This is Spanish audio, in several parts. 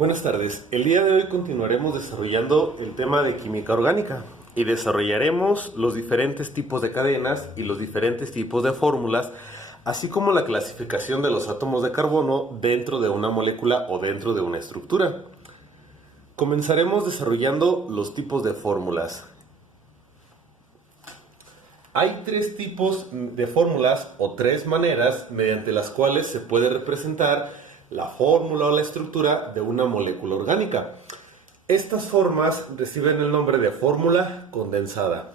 Buenas tardes. El día de hoy continuaremos desarrollando el tema de química orgánica y desarrollaremos los diferentes tipos de cadenas y los diferentes tipos de fórmulas, así como la clasificación de los átomos de carbono dentro de una molécula o dentro de una estructura. Comenzaremos desarrollando los tipos de fórmulas. Hay tres tipos de fórmulas o tres maneras mediante las cuales se puede representar la fórmula o la estructura de una molécula orgánica. Estas formas reciben el nombre de fórmula condensada,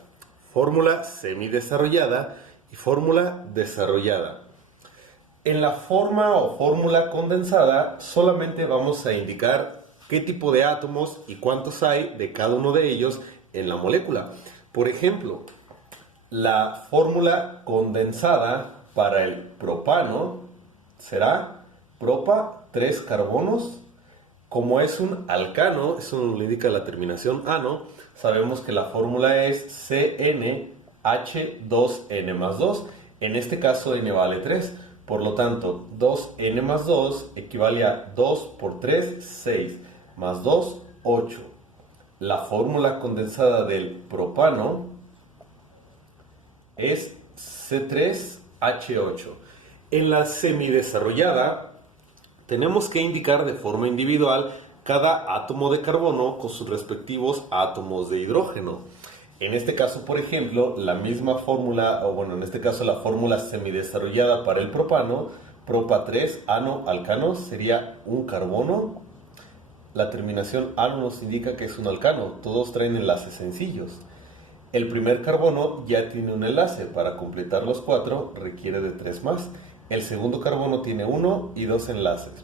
fórmula semidesarrollada y fórmula desarrollada. En la forma o fórmula condensada solamente vamos a indicar qué tipo de átomos y cuántos hay de cada uno de ellos en la molécula. Por ejemplo, la fórmula condensada para el propano será propa 3 carbonos. Como es un alcano, eso lo indica la terminación ano, sabemos que la fórmula es CnH2n más 2. En este caso n vale 3, por lo tanto 2n más 2 equivale a 2 por 3, 6, más 2, 8. La fórmula condensada del propano es C3H8. En la semidesarrollada tenemos que indicar de forma individual cada átomo de carbono con sus respectivos átomos de hidrógeno. En este caso, por ejemplo, la misma fórmula, en este caso la fórmula semidesarrollada para el propano, propa 3, ano, alcano, sería un carbono. La terminación ano nos indica que es un alcano, todos traen enlaces sencillos. El primer carbono ya tiene un enlace, para completar los 4 requiere de 3 más. El segundo carbono tiene 1 y 2 enlaces.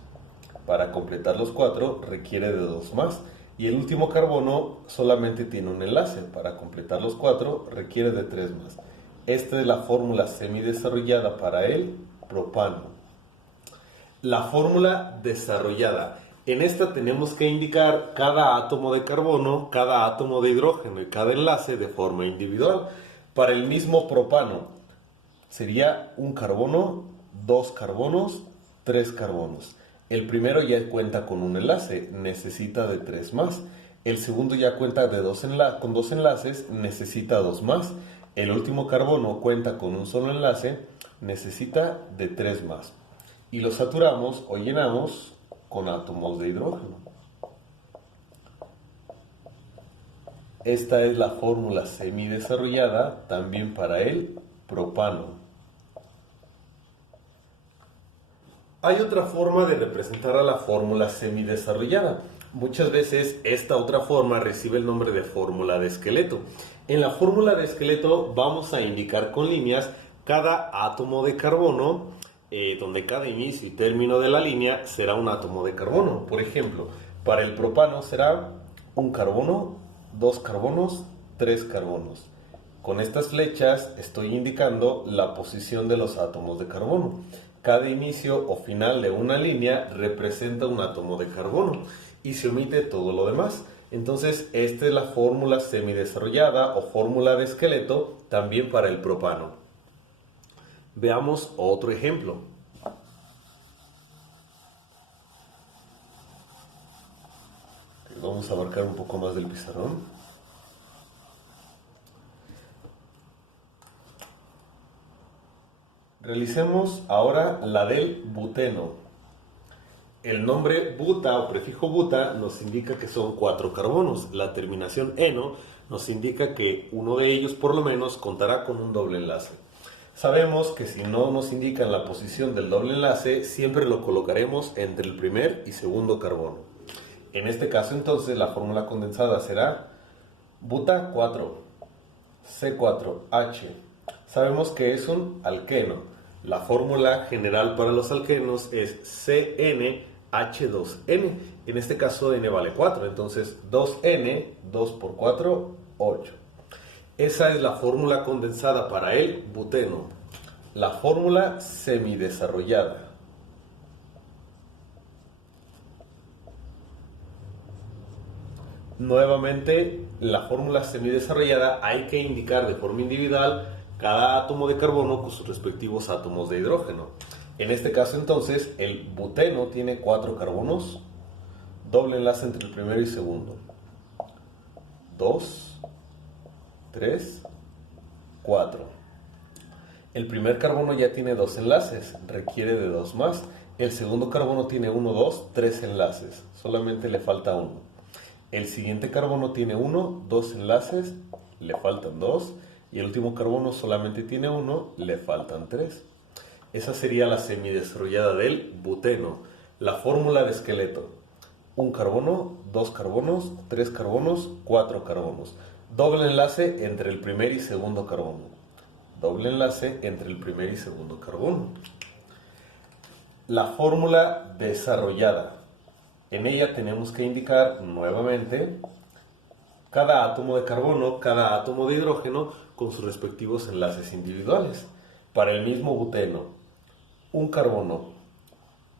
Para completar los 4 requiere de 2 más. Y el último carbono solamente tiene un enlace. Para completar los 4 requiere de 3 más. Esta es la fórmula semidesarrollada para el propano. La fórmula desarrollada. En esta tenemos que indicar cada átomo de carbono, cada átomo de hidrógeno y cada enlace de forma individual. Para el mismo propano sería un carbono, 2 carbonos, 3 carbonos. El primero ya cuenta con un enlace, necesita de 3 más. El segundo ya cuenta con 2 enlaces, necesita 2 más. El último carbono cuenta con un solo enlace, necesita de 3 más. Y lo saturamos o llenamos con átomos de hidrógeno. Esta es la fórmula semidesarrollada también para el propano. Hay otra forma de representar a la fórmula semidesarrollada. Muchas veces esta otra forma recibe el nombre de fórmula de esqueleto. En la fórmula de esqueleto vamos a indicar con líneas cada átomo de carbono, donde cada inicio y término de la línea será un átomo de carbono. Por ejemplo, para el propano será un carbono, 2 carbonos, 3 carbonos. Con estas flechas estoy indicando la posición de los átomos de carbono. Cada inicio o final de una línea representa un átomo de carbono y se omite todo lo demás. Entonces, esta es la fórmula semidesarrollada o fórmula de esqueleto también para el propano. Veamos otro ejemplo. Vamos a abarcar un poco más del pizarrón. Realicemos ahora la del buteno. El nombre buta o prefijo buta nos indica que son 4 carbonos. La terminación eno nos indica que uno de ellos por lo menos contará con un doble enlace. Sabemos que si no nos indican la posición del doble enlace, siempre lo colocaremos entre el primer y segundo carbono. En este caso entonces la fórmula condensada será buta 4, C4H. Sabemos que es un alqueno. La fórmula general para los alquenos es CnH2n. En este caso n vale 4, entonces 2n, 2 por 4, 8. Esa es la fórmula condensada para el buteno. La fórmula semidesarrollada. Nuevamente, la fórmula semidesarrollada hay que indicar de forma individual cada átomo de carbono con sus respectivos átomos de hidrógeno. En este caso entonces el buteno tiene 4 carbonos, doble enlace entre el primero y segundo. 2, 3, 4. El primer carbono ya tiene 2 enlaces, requiere de 2 más. El segundo carbono tiene 1, 2, 3 enlaces, solamente le falta 1. El siguiente carbono tiene 1, 2 enlaces, le faltan 2. Y el último carbono solamente tiene 1, le faltan 3. Esa sería la semidesarrollada del buteno. La fórmula de esqueleto: un carbono, 2 carbonos, 3 carbonos, 4 carbonos. Doble enlace entre el primer y segundo carbono. Doble enlace entre el primer y segundo carbono. La fórmula desarrollada. En ella tenemos que indicar nuevamente cada átomo de carbono, cada átomo de hidrógeno con sus respectivos enlaces individuales. Para el mismo buteno, un carbono,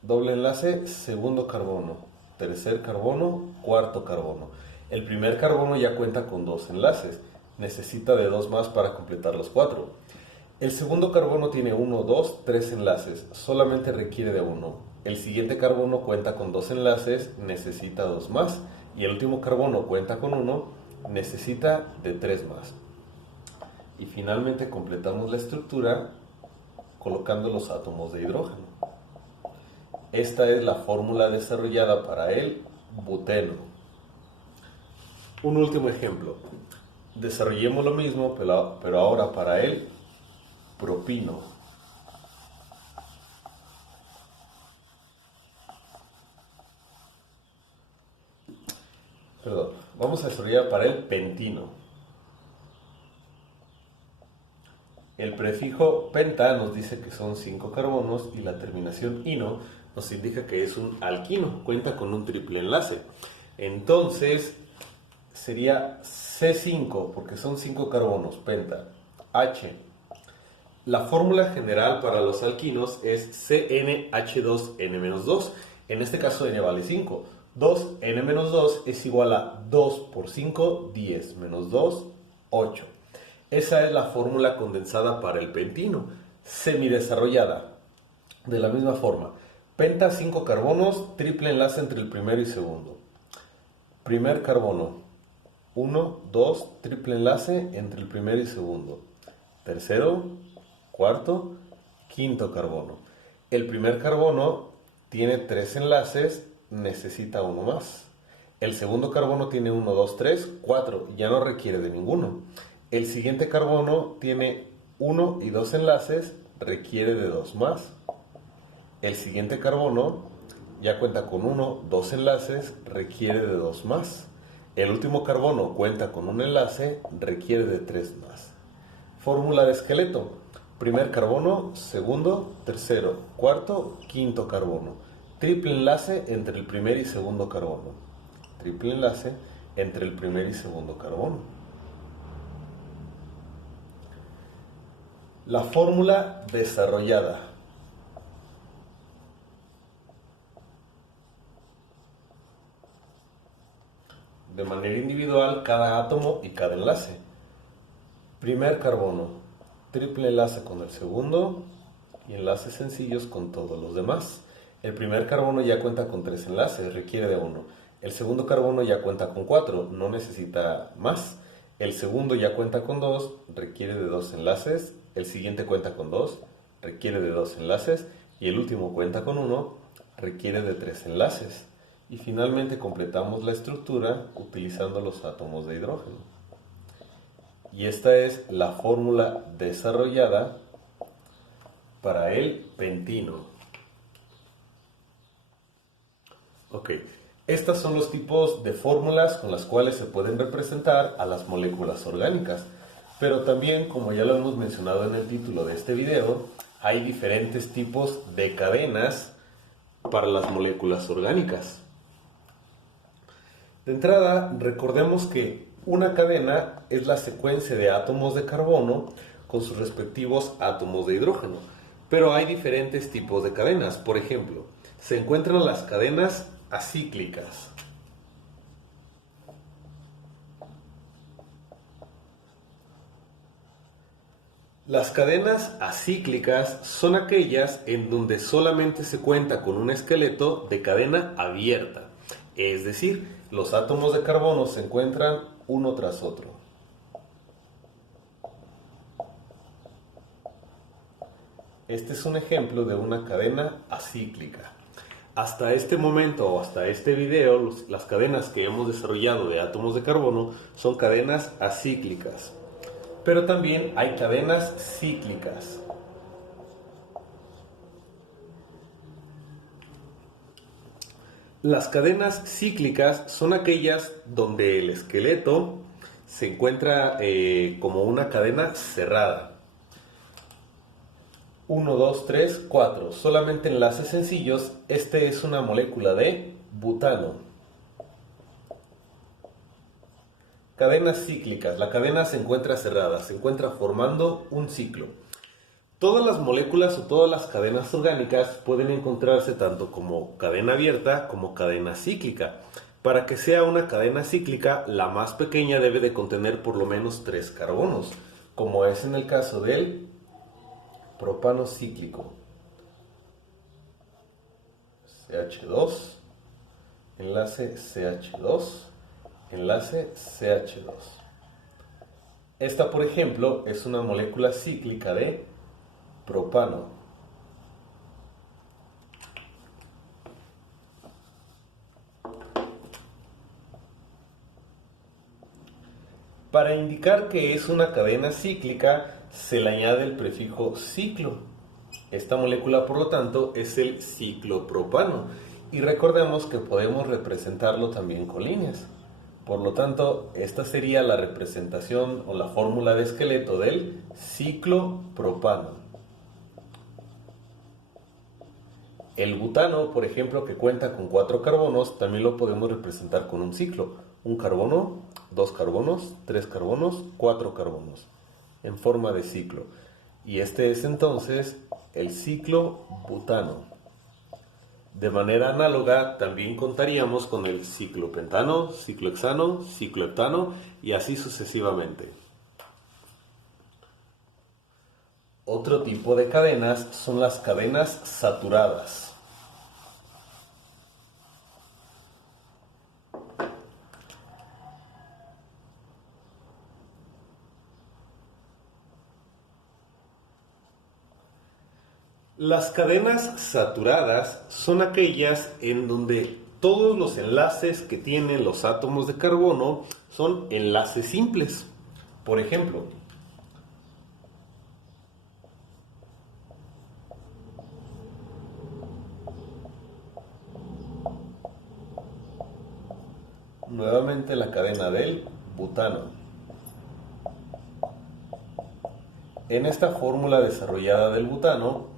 doble enlace, segundo carbono, tercer carbono, cuarto carbono. El primer carbono ya cuenta con 2 enlaces, necesita de 2 más para completar los 4. El segundo carbono tiene 1, 2, 3 enlaces, solamente requiere de 1. El siguiente carbono cuenta con 2 enlaces, necesita 2 más. Y el último carbono cuenta con 1, necesita de 3 más. Y finalmente completamos la estructura colocando los átomos de hidrógeno. Esta es la fórmula desarrollada para el buteno. Un último ejemplo. Desarrollemos lo mismo, pero ahora para el propino. Vamos a desarrollar para el pentino. El prefijo penta nos dice que son 5 carbonos y la terminación ino nos indica que es un alquino, cuenta con un triple enlace. Entonces sería C5 porque son 5 carbonos, penta, H. La fórmula general para los alquinos es CnH2n-2. En este caso n vale 5. 2n-2 es igual a 2 por 5, 10, menos 2, 8. Esa es la fórmula condensada para el pentino, semidesarrollada. De la misma forma, penta 5 carbonos, triple enlace entre el primero y segundo. Primer carbono, 1, 2, triple enlace entre el primero y segundo. Tercero, cuarto, quinto carbono. El primer carbono tiene 3 enlaces, necesita 1 más. El segundo carbono tiene 1, 2, 3, 4, ya no requiere de ninguno. El siguiente carbono tiene 1 y 2 enlaces, requiere de 2 más. El siguiente carbono ya cuenta con 1, 2 enlaces, requiere de 2 más. El último carbono cuenta con un enlace, requiere de 3 más. Fórmula de esqueleto: primer carbono, segundo, tercero, cuarto, quinto carbono. Triple enlace entre el primer y segundo carbono. Triple enlace entre el primer y segundo carbono. La fórmula desarrollada. De manera individual cada átomo y cada enlace. Primer carbono, triple enlace con el segundo y enlaces sencillos con todos los demás. El primer carbono ya cuenta con 3 enlaces, requiere de 1. El segundo carbono ya cuenta con 4, no necesita más. El segundo ya cuenta con 2, requiere de 2 enlaces. El siguiente cuenta con 2, requiere de 2 enlaces. Y el último cuenta con 1, requiere de 3 enlaces. Y finalmente completamos la estructura utilizando los átomos de hidrógeno. Y esta es la fórmula desarrollada para el pentino. Ok, estos son los tipos de fórmulas con las cuales se pueden representar a las moléculas orgánicas. Pero también, como ya lo hemos mencionado en el título de este video, hay diferentes tipos de cadenas para las moléculas orgánicas. De entrada, recordemos que una cadena es la secuencia de átomos de carbono con sus respectivos átomos de hidrógeno. Pero hay diferentes tipos de cadenas. Por ejemplo, se encuentran las cadenas acíclicas. Las cadenas acíclicas son aquellas en donde solamente se cuenta con un esqueleto de cadena abierta. es decir, los átomos de carbono se encuentran uno tras otro. Este es un ejemplo de una cadena acíclica. Hasta este momento o hasta este video, las cadenas que hemos desarrollado de átomos de carbono son cadenas acíclicas. Pero también hay cadenas cíclicas. Las cadenas cíclicas son aquellas donde el esqueleto se encuentra como una cadena cerrada. 1, 2, 3, 4. Solamente enlaces sencillos. Este es una molécula de butano. Cadenas cíclicas. La cadena se encuentra cerrada, se encuentra formando un ciclo. Todas las moléculas o todas las cadenas orgánicas pueden encontrarse tanto como cadena abierta como cadena cíclica. Para que sea una cadena cíclica, la más pequeña debe de contener por lo menos 3 carbonos, como es en el caso del propano cíclico. CH2, enlace CH2, enlace CH2. Esta, por ejemplo, es una molécula cíclica de propano. Para indicar que es una cadena cíclica, se le añade el prefijo ciclo. Esta molécula, por lo tanto, es el ciclopropano. Y recordemos que podemos representarlo también con líneas. Por lo tanto, esta sería la representación o la fórmula de esqueleto del ciclopropano. El butano, por ejemplo, que cuenta con 4 carbonos, también lo podemos representar con un ciclo. Un carbono, 2 carbonos, 3 carbonos, 4 carbonos, en forma de ciclo. Y este es entonces el ciclo butano. De manera análoga, también contaríamos con el ciclopentano, ciclohexano, cicloheptano y así sucesivamente. Otro tipo de cadenas son las cadenas saturadas. Las cadenas saturadas son aquellas en donde todos los enlaces que tienen los átomos de carbono son enlaces simples. Por ejemplo, nuevamente la cadena del butano. En esta fórmula desarrollada del butano,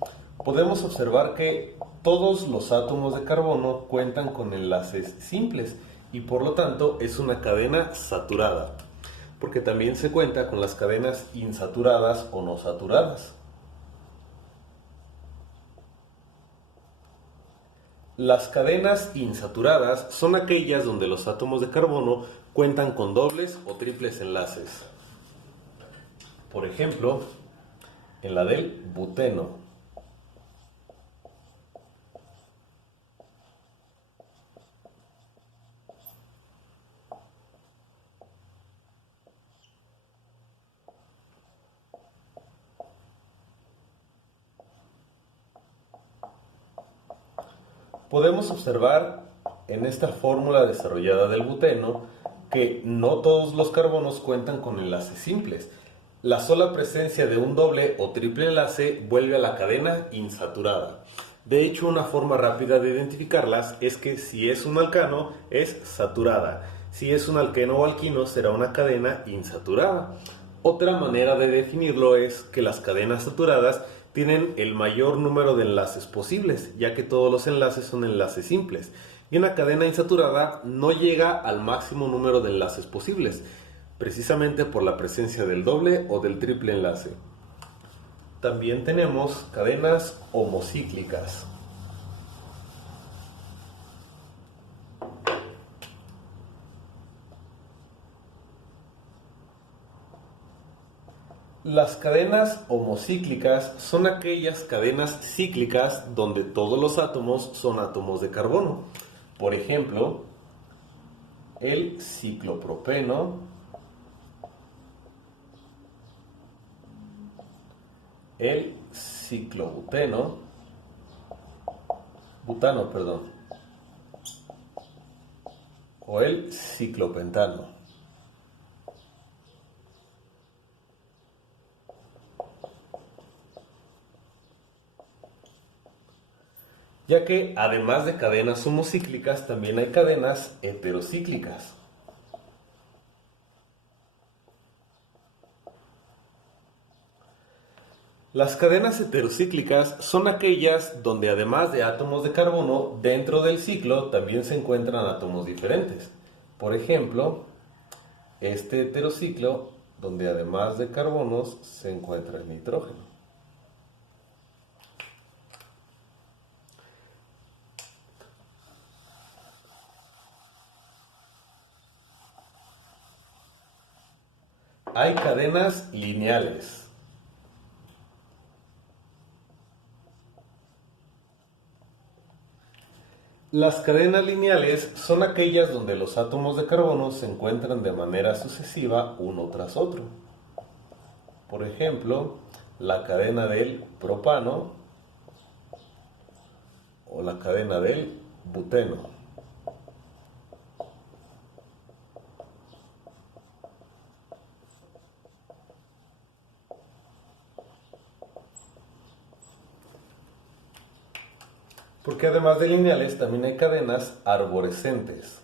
podemos observar que todos los átomos de carbono cuentan con enlaces simples y por lo tanto es una cadena saturada, porque también se cuenta con las cadenas insaturadas o no saturadas. Las cadenas insaturadas son aquellas donde los átomos de carbono cuentan con dobles o triples enlaces. Por ejemplo, en la del buteno. Podemos observar en esta fórmula desarrollada del buteno que no todos los carbonos cuentan con enlaces simples. La sola presencia de un doble o triple enlace vuelve a la cadena insaturada. De hecho, una forma rápida de identificarlas es que si es un alcano es saturada, si es un alqueno o alquino será una cadena insaturada. Otra manera de definirlo es que las cadenas saturadas tienen el mayor número de enlaces posibles, ya que todos los enlaces son enlaces simples. Y una cadena insaturada no llega al máximo número de enlaces posibles, precisamente por la presencia del doble o del triple enlace. También tenemos cadenas homocíclicas. Las cadenas homocíclicas son aquellas cadenas cíclicas donde todos los átomos son átomos de carbono. Por ejemplo, el ciclopropeno, el ciclobuteno, o el ciclopentano. Ya que además de cadenas homocíclicas, también hay cadenas heterocíclicas. Las cadenas heterocíclicas son aquellas donde además de átomos de carbono, dentro del ciclo también se encuentran átomos diferentes. Por ejemplo, este heterociclo donde además de carbonos se encuentra el nitrógeno. Hay cadenas lineales. Las cadenas lineales son aquellas donde los átomos de carbono se encuentran de manera sucesiva uno tras otro. Por ejemplo, la cadena del propano o la cadena del buteno. Porque además de lineales también hay cadenas arborescentes.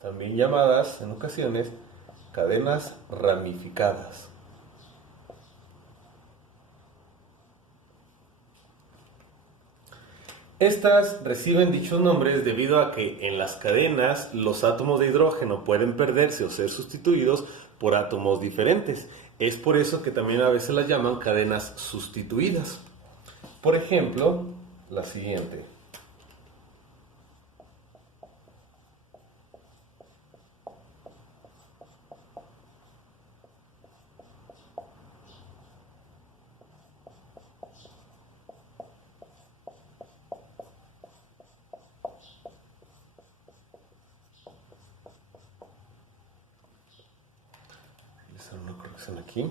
También llamadas en ocasiones cadenas ramificadas. Estas reciben dichos nombres debido a que en las cadenas los átomos de hidrógeno pueden perderse o ser sustituidos por átomos diferentes. Es por eso que también a veces las llaman cadenas sustituidas. Por ejemplo, la siguiente. Una corrección aquí.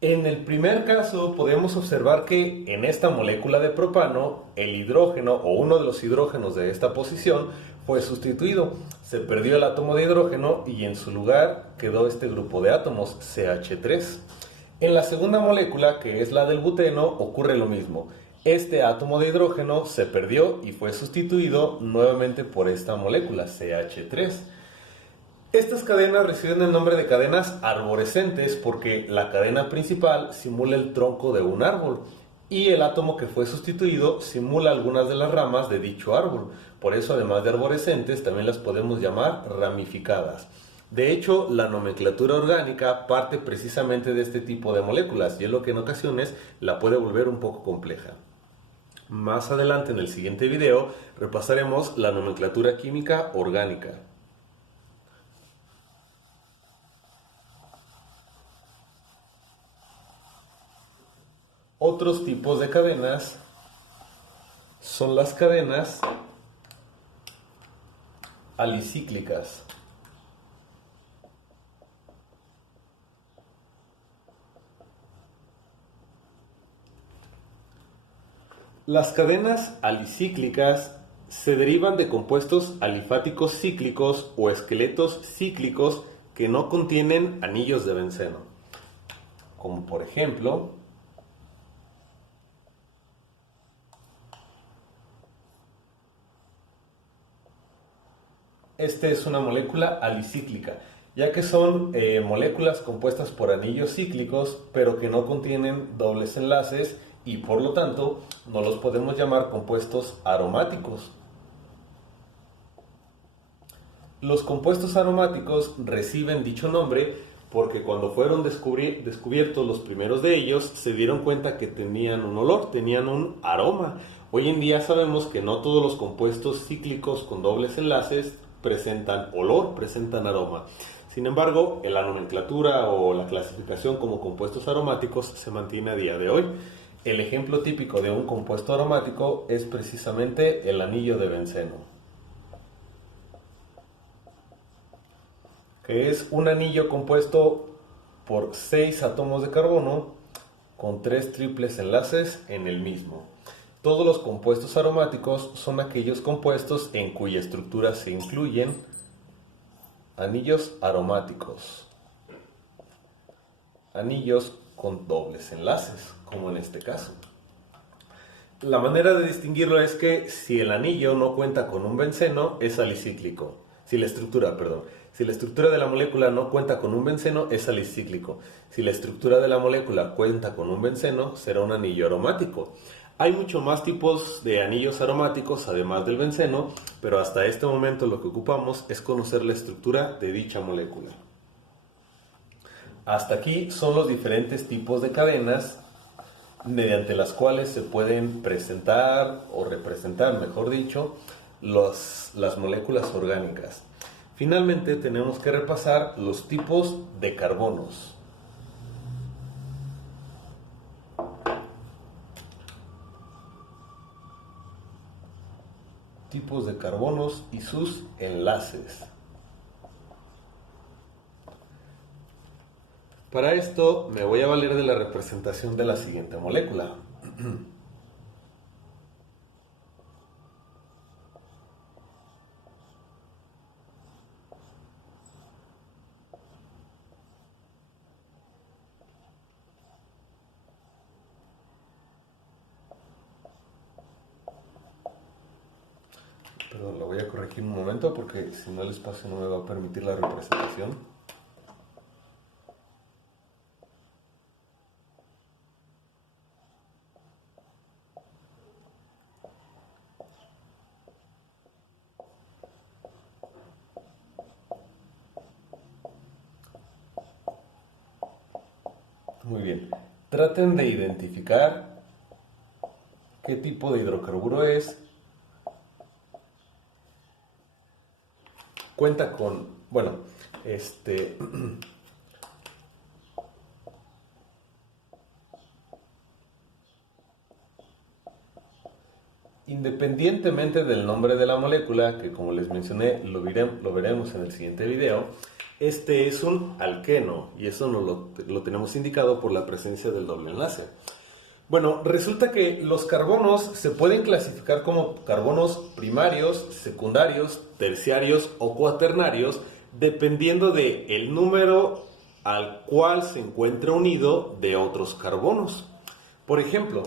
En el primer caso podemos observar que en esta molécula de propano el hidrógeno o uno de los hidrógenos de esta posición fue sustituido. Se perdió el átomo de hidrógeno y en su lugar quedó este grupo de átomos CH3. En la segunda molécula, que es la del buteno, ocurre lo mismo. Este átomo de hidrógeno se perdió y fue sustituido nuevamente por esta molécula, CH3. Estas cadenas reciben el nombre de cadenas arborescentes porque la cadena principal simula el tronco de un árbol y el átomo que fue sustituido simula algunas de las ramas de dicho árbol. Por eso, además de arborescentes, también las podemos llamar ramificadas. De hecho, la nomenclatura orgánica parte precisamente de este tipo de moléculas y es lo que en ocasiones la puede volver un poco compleja. Más adelante en el siguiente video repasaremos la nomenclatura química orgánica. Otros tipos de cadenas son las cadenas alicíclicas. Las cadenas alicíclicas se derivan de compuestos alifáticos cíclicos o esqueletos cíclicos que no contienen anillos de benceno, como por ejemplo esta es una molécula alicíclica, ya que son moléculas compuestas por anillos cíclicos, pero que no contienen dobles enlaces y por lo tanto no los podemos llamar compuestos aromáticos. Los compuestos aromáticos reciben dicho nombre porque cuando fueron descubiertos los primeros de ellos se dieron cuenta que tenían un olor, tenían un aroma. Hoy en día sabemos que no todos los compuestos cíclicos con dobles enlaces presentan olor, presentan aroma. Sin embargo, en la nomenclatura o la clasificación como compuestos aromáticos se mantiene a día de hoy. El ejemplo típico de un compuesto aromático es precisamente el anillo de benceno, que es un anillo compuesto por 6 átomos de carbono con 3 triples enlaces en el mismo. Todos los compuestos aromáticos son aquellos compuestos en cuya estructura se incluyen anillos aromáticos, anillos con dobles enlaces, como en este caso. La manera de distinguirlo es que si el anillo no cuenta con un benceno, es alicíclico. Si la estructura de la molécula no cuenta con un benceno, es alicíclico. Si la estructura de la molécula cuenta con un benceno, será un anillo aromático. Hay muchos más tipos de anillos aromáticos, además del benceno, pero hasta este momento lo que ocupamos es conocer la estructura de dicha molécula. Hasta aquí son los diferentes tipos de cadenas mediante las cuales se pueden presentar o representar, mejor dicho, las moléculas orgánicas. Finalmente tenemos que repasar los tipos de carbonos. Tipos de carbonos y sus enlaces. Para esto me voy a valer de la representación de la siguiente molécula. Perdón, lo voy a corregir un momento porque si no el espacio no me va a permitir la representación. Muy bien. Traten de identificar qué tipo de hidrocarburo es. Cuenta con, independientemente del nombre de la molécula, que como les mencioné, lo veremos en el siguiente video, este es un alqueno y eso lo tenemos indicado por la presencia del doble enlace. Bueno, resulta que los carbonos se pueden clasificar como carbonos primarios, secundarios, terciarios o cuaternarios, dependiendo del número al cual se encuentra unido de otros carbonos. Por ejemplo,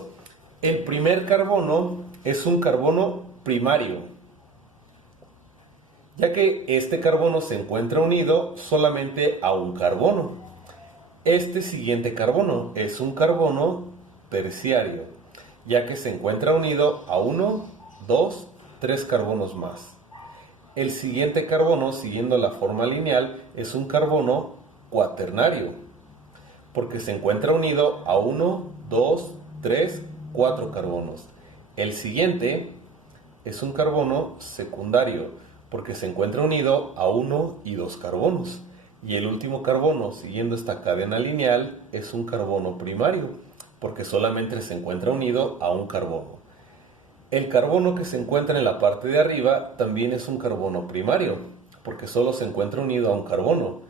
el primer carbono es un carbono primario, ya que este carbono se encuentra unido solamente a un carbono. Este siguiente carbono es un carbono terciario, ya que se encuentra unido a 1, 2, 3 carbonos más. El siguiente carbono, siguiendo la forma lineal, es un carbono cuaternario, porque se encuentra unido a 1, 2, 3, 4 carbonos. El siguiente es un carbono secundario, porque se encuentra unido a 1 y 2 carbonos. Y el último carbono, siguiendo esta cadena lineal, es un carbono primario, porque solamente se encuentra unido a un carbono. El carbono que se encuentra en la parte de arriba también es un carbono primario, porque solo se encuentra unido a un carbono.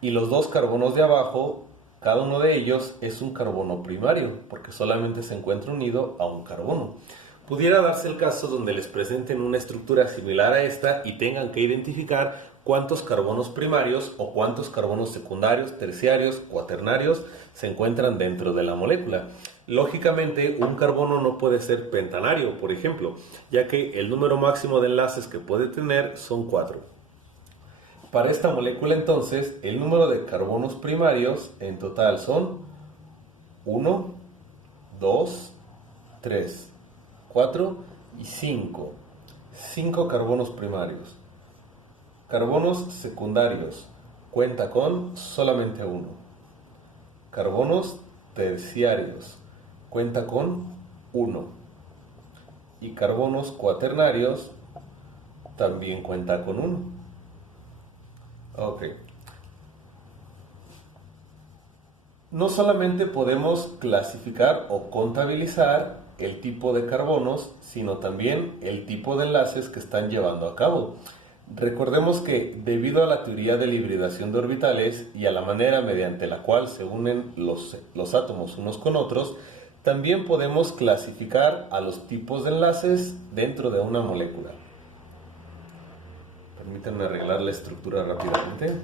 Y los dos carbonos de abajo, cada uno de ellos es un carbono primario, porque solamente se encuentra unido a un carbono. Pudiera darse el caso donde les presenten una estructura similar a esta y tengan que identificar cuántos carbonos primarios o cuántos carbonos secundarios, terciarios, cuaternarios se encuentran dentro de la molécula. Lógicamente, un carbono no puede ser pentanario, por ejemplo, ya que el número máximo de enlaces que puede tener son 4. Para esta molécula, entonces, el número de carbonos primarios en total son 1, 2, 3, 4 y 5. 5 carbonos primarios. Carbonos secundarios. Cuenta con solamente 1. Carbonos terciarios. Cuenta con 1. Y carbonos cuaternarios también cuenta con 1. Ok. No solamente podemos clasificar o contabilizar el tipo de carbonos, sino también el tipo de enlaces que están llevando a cabo. Recordemos que debido a la teoría de la hibridación de orbitales y a la manera mediante la cual se unen los átomos unos con otros, también podemos clasificar a los tipos de enlaces dentro de una molécula. Permítanme arreglar la estructura rápidamente.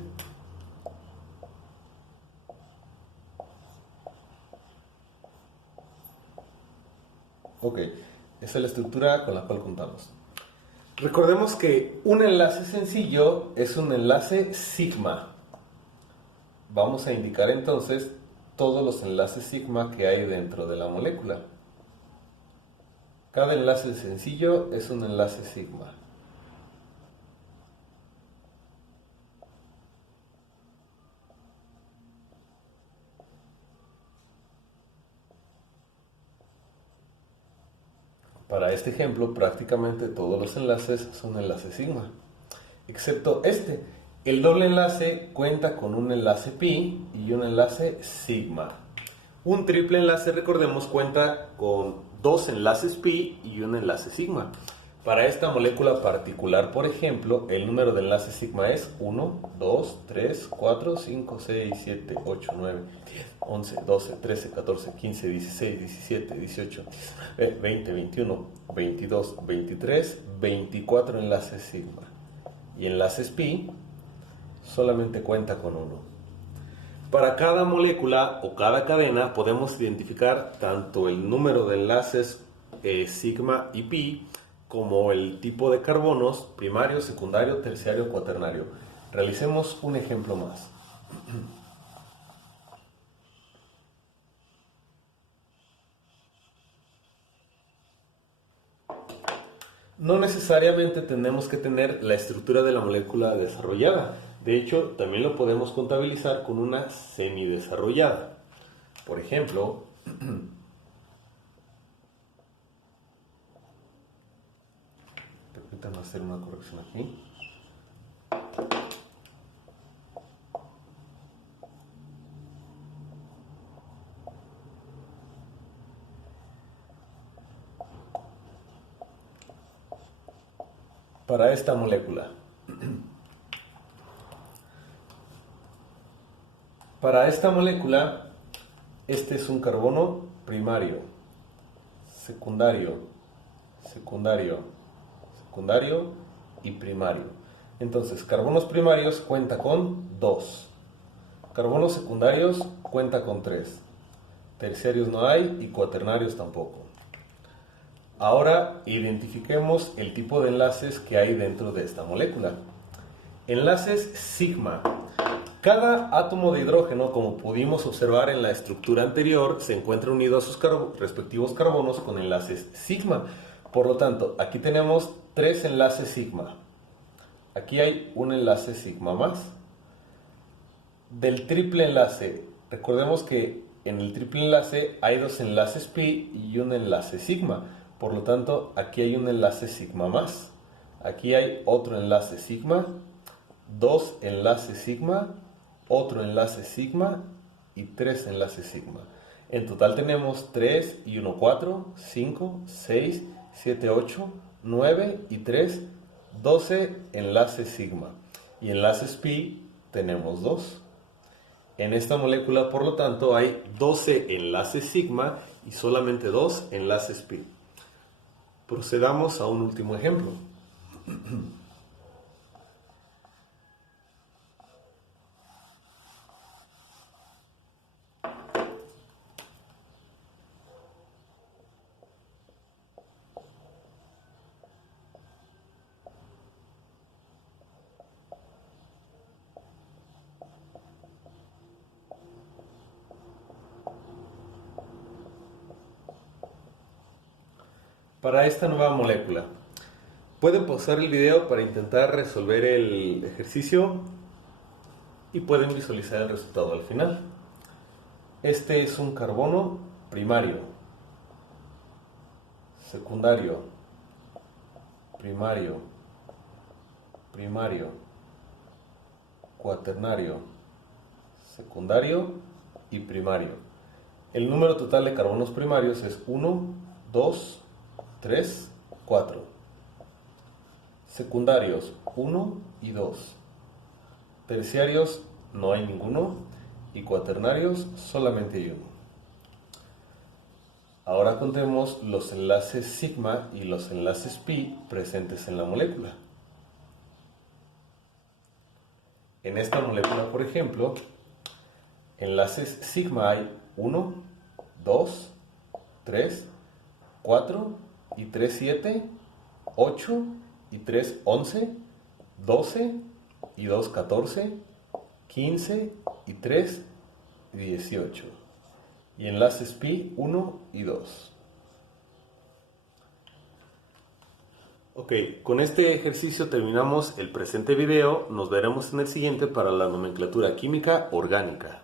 Ok, esa es la estructura con la cual contamos. Recordemos que un enlace sencillo es un enlace sigma. Vamos a indicar entonces todos los enlaces sigma que hay dentro de la molécula. Cada enlace sencillo es un enlace sigma. Para este ejemplo, prácticamente todos los enlaces son enlaces sigma, excepto este. El doble enlace cuenta con un enlace pi y un enlace sigma. Un triple enlace, recordemos, cuenta con dos enlaces pi y un enlace sigma. Para esta molécula particular, por ejemplo, el número de enlaces sigma es 1, 2, 3, 4, 5, 6, 7, 8, 9, 10, 11, 12, 13, 14, 15, 16, 17, 18, 20, 21, 22, 23, 24 enlaces sigma. Y enlaces pi solamente cuenta con uno. Para cada molécula o cada cadena podemos identificar tanto el número de enlaces sigma y pi como el tipo de carbonos primario, secundario, terciario, cuaternario. Realicemos un ejemplo más. No necesariamente tenemos que tener la estructura de la molécula desarrollada. De hecho, también lo podemos contabilizar con una semidesarrollada. Por ejemplo, permítanme hacer una corrección aquí. Para esta molécula. Para esta molécula, este es un carbono primario, secundario, secundario, secundario y primario. Entonces, carbonos primarios cuenta con 2. Carbonos secundarios cuenta con 3. Terciarios no hay y cuaternarios tampoco. Ahora identifiquemos el tipo de enlaces que hay dentro de esta molécula. Enlaces sigma. Cada átomo de hidrógeno, como pudimos observar en la estructura anterior, se encuentra unido a sus respectivos carbonos con enlaces sigma. Por lo tanto, aquí tenemos 3 enlaces sigma. Aquí hay un enlace sigma más. Del triple enlace, recordemos que en el triple enlace hay 2 enlaces pi y un enlace sigma. Por lo tanto, aquí hay un enlace sigma más. Aquí hay otro enlace sigma, 2 enlaces sigma, otro enlace sigma y 3 enlaces sigma. En total tenemos 3 y 1, 4, 5, 6, 7, 8, 9 y 3, 12 enlaces sigma. Y enlaces pi tenemos 2. En esta molécula, por lo tanto, hay 12 enlaces sigma y solamente 2 enlaces pi. Procedamos a un último ejemplo. Para esta nueva molécula, pueden pausar el video para intentar resolver el ejercicio y pueden visualizar el resultado al final. Este es un carbono primario, secundario, primario, primario, cuaternario, secundario y primario. El número total de carbonos primarios es 1, 2, 3, 4. Secundarios 1 y 2. Terciarios no hay ninguno y cuaternarios solamente hay uno. Ahora contemos los enlaces sigma y los enlaces pi presentes en la molécula. En esta molécula, por ejemplo, enlaces sigma hay 1, 2, 3, 4 y 3, 7, 8 y 3, 11, 12 y 2, 14, 15 y 3, 18. Y enlaces pi 1 y 2. Ok, con este ejercicio terminamos el presente video. Nos veremos en el siguiente para la nomenclatura química orgánica.